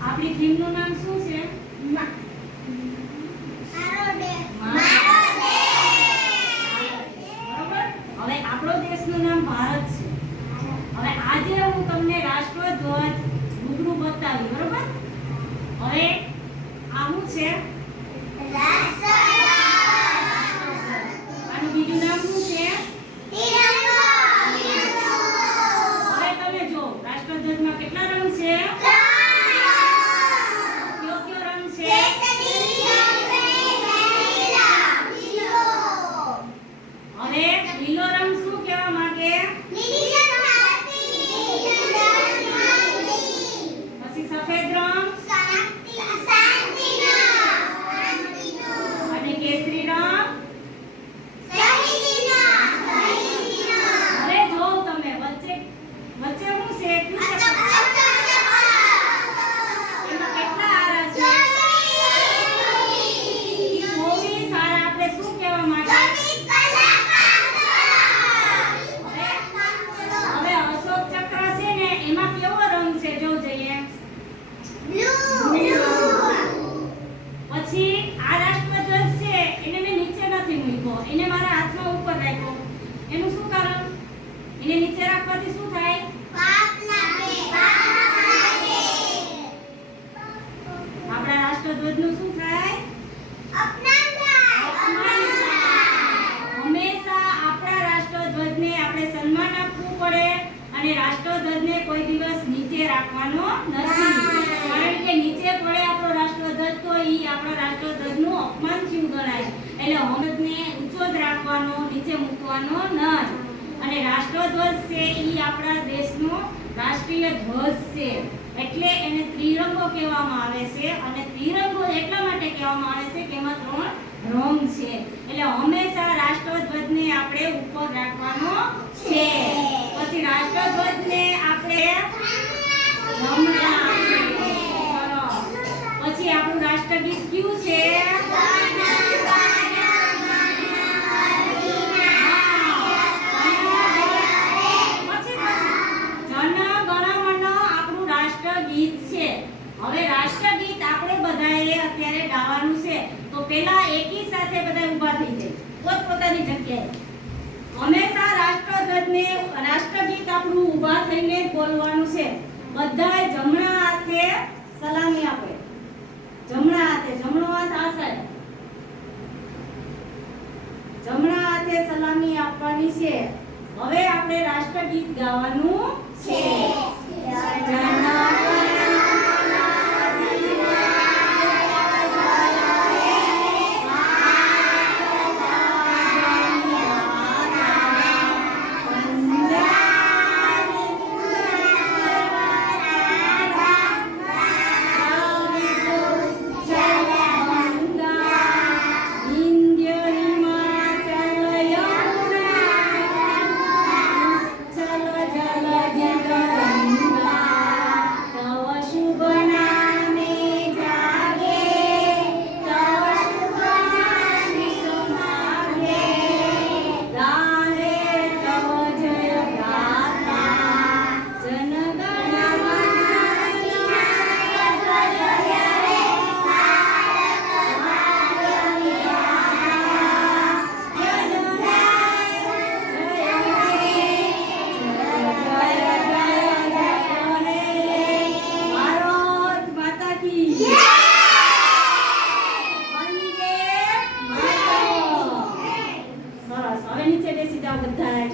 આપણી થીમ નું નામ શું છે? હવે આપણો દેશનું નામ ભારત છે. હવે આજે હું તમને રાષ્ટ્રધ્વજ રૂબરૂ બતાવી, બરોબર? હવે આનું છે આનું બીજું નામ શું છે? હવે તમે જો રાષ્ટ્રધ્વજમાં કેટલા રંગ છે? કયો કયો રંગ છે? હવે લીલો રંગ શું કહેવા માંગે? પછી સફેદ રંગ અને કેસરી રંગ. હવે જો તમે વચ્ચે વચ્ચે શું છે? એમાં કેટલા આરા છે? 24 આરા. આપણે શું કહેવા માંગે? હવે અશોક ચક્ર છે ને એમાં કેવો રંગ છે? જો જોઈએ. પછી આ રાષ્ટ્રધ્વજ છે એને મેં નીચે નથી મૂક્યો, એને મારા હાથમાં ઉપર રાખ્યો. એનું શું કારણ? એને નીચે રાખવાથી શું થાય? આપણા રાષ્ટ્રધ્વજનું શું થાય? અપમાન થાય. હંમેશા આપણા રાષ્ટ્રધ્વજને આપણે સન્માન આપવું પડે અને રાષ્ટ્રધ્વજને કોઈ દિવસ નીચે રાખવાનો નથી. કારણ કે નીચે પડે આપણો રાષ્ટ્રધ્વજ તો ઈ આપણા રાષ્ટ્રધ્વજનું અપમાન થયું ગણાય. એટલે હંમેશને ઊંચો જ રાખવાનો, નીચે મૂકવાનો નહીં. અને રાષ્ટ્રધ્વજ છે ઈ આપણા દેશનો રાષ્ટ્રીય ધ્વજ છે. એટલે એને ત્રિરંગો કહેવામાં આવે છે. અને ત્રિરંગો એટલા માટે કહેવામાં આવે છે કે એમાં 3 રંગ છે. એટલે હંમેશા રાષ્ટ્રધ્વજને આપણે ઉપર રાખવાનો છે. પછી રાષ્ટ્રધ્વજને આપણે જમણા આપીએ. પછી આપણું રાષ્ટ્રગીત કયું છે? હવે રાષ્ટ્રગીત આપણે બધાએ અત્યારે ગાવાનું છે. તો પહેલા એકી સાથે બધા ઊભા થઈ જાય પોતપોતાની જગ્યાએ. હંમેશા રાષ્ટ્રધ્વજને રાષ્ટ્રગીત આપણું ઊભા થઈને બોલવાનું છે. બધાએ જમણા હાથે સલામી આપે. જમણા હાથે, જમણો હાથ આ સાઈડ. જમણા હાથે સલામી આપવાની છે. હવે આપણે રાષ્ટ્રગીત ગાવાનું છે. હવે નીચે બેસી જાઓ બધા.